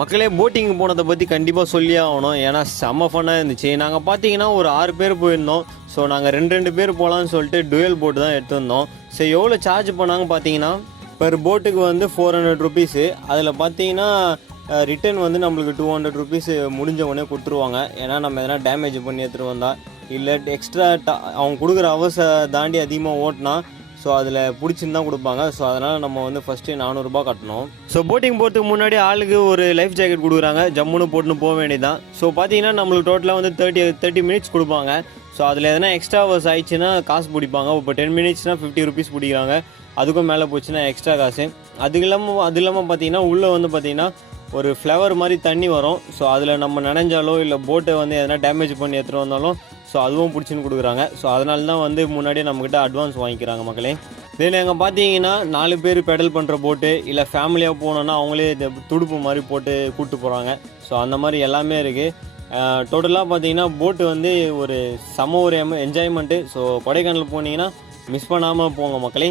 மக்களே போட்டிங் போனதை பற்றி கண்டிப்பாக சொல்லி ஆகணும். ஏன்னா செம்ம ஃபன்னாக இருந்துச்சு. நாங்கள் பார்த்தீங்கன்னா ஒரு 6 பேர் போயிருந்தோம். ஸோ நாங்கள் 2 பேர் போகலான்னு சொல்லிட்டு டுவெல் போட்டு தான் எடுத்துருந்தோம். ஸோ எவ்வளோ சார்ஜ் பண்ணாங்க பார்த்தீங்கன்னா பெர் போட்டுக்கு வந்து 400 ருபீஸு. அதில் பார்த்தீங்கன்னா ரிட்டர்ன் வந்து நம்மளுக்கு 200 ருபீஸ் முடிஞ்ச உடனே கொடுத்துருவாங்க. ஏன்னா நம்ம எதனா டேமேஜ் பண்ணி எடுத்துகிட்டு வந்தால் இல்லை எக்ஸ்ட்ரா அவங்க கொடுக்குற ஹவர்ஸை தாண்டி அதிகமாக ஓட்டினா ஸோ அதில் பிடிச்சின்னு தான் கொடுப்பாங்க. ஸோ அதனால் நம்ம வந்து ஃபஸ்ட்டு 400 ரூபா கட்டணும். ஸோ போட்டிங் போகிறதுக்கு முன்னாடி ஆளுக்கு ஒரு லைஃப் ஜாக்கெட் கொடுக்குறாங்க. ஜம்முன்னு போட்டுன்னு போக வேண்டியதான். ஸோ பார்த்தீங்கன்னா நம்மளுக்கு டோட்டலாக வந்து 30 மினிட்ஸ் கொடுப்பாங்க. ஸோ அதில் எதனா எக்ஸ்ட்ரா ஹவர்ஸ் ஆயிடுச்சுன்னா காசு பிடிப்பாங்க. இப்போ 10 மினிட்ஸ்னால் 50 ருபீஸ் பிடிக்கிறாங்க. அதுக்கும் மேலே போச்சுன்னா எக்ஸ்ட்ரா காசு. அது இல்லாமல் பார்த்தீங்கன்னா உள்ளே வந்து பார்த்தீங்கன்னா ஒரு ஃப்ளவர் மாதிரி தண்ணி வரும். ஸோ அதில் நம்ம நனைஞ்சாலோ இல்லை போட்டை வந்து எதனா டேமேஜ் பண்ணி எடுத்துகிட்டு வந்தாலும் ஸோ அதுவும் பிடிச்சின்னு கொடுக்குறாங்க. ஸோ அதனால தான் வந்து முன்னாடியே நம்மக்கிட்ட அட்வான்ஸ் வாங்கிக்கிறாங்க மக்களே. இதில் எங்கள் பார்த்தீங்கன்னா 4 பேர் பெடல் பண்ணுற போட்டு இல்லை ஃபேமிலியாக போனோன்னா அவங்களே இந்த துடுப்பு மாதிரி போட்டு கூப்பிட்டு போகிறாங்க. ஸோ அந்த மாதிரி எல்லாமே இருக்குது. டோட்டலாக பார்த்தீங்கன்னா போட்டு வந்து ஒரு என்ஜாய்மெண்ட்டு. ஸோ கொடைக்கானல் போனீங்கன்னா மிஸ் பண்ணாமல் போங்க மக்களே.